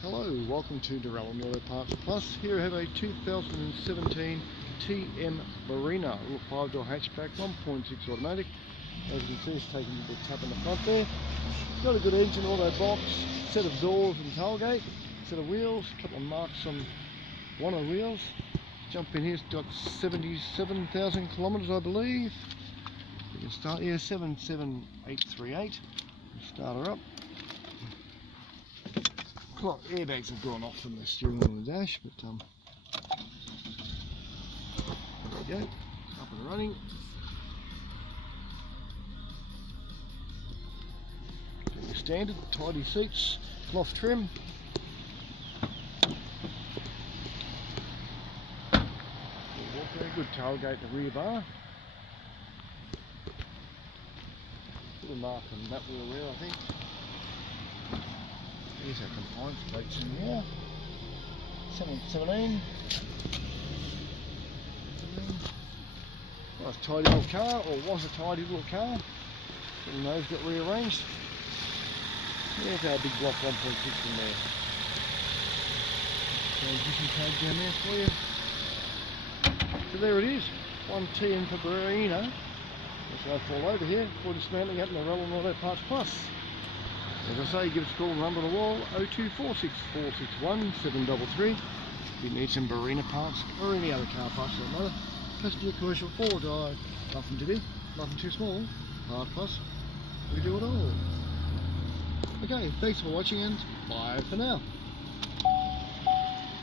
Hello, welcome to Durrell Auto Parts Plus. Here I have a 2017 TM Barina, a little 5-door hatchback, 1.6 automatic. As you can see, it's taking a bit tap in the front there. It's got a good engine, auto box, set of doors and tailgate, set of wheels, a couple of marks on one of the wheels. Jump in here, it's got 77,000 kilometres I believe. We can start here, 77838. Start her up. Clock airbags have gone off from the steering wheel and the dash, but there we go, up and running. Doing standard, tidy seats, cloth trim. Very good tailgate, the rear bar. Little mark on that wheel there, I think. Here's our compliance plates in here. 717. Nice tidy little car, or was a tidy little car. Little nose got rearranged. There's our big block 1.6 in there. Transition tag down there for you. So there it is, one TM for Barina. Let's go fall over here for dismantling at Durrell Auto Parts Plus. As I say, give us a call, number on the wall, 0246 461 733. If you need some Barina parts or any other car parts for that matter. Customer commercial forward, nothing too big, nothing too small. Part Plus, we do it all. Okay, thanks for watching and bye for now.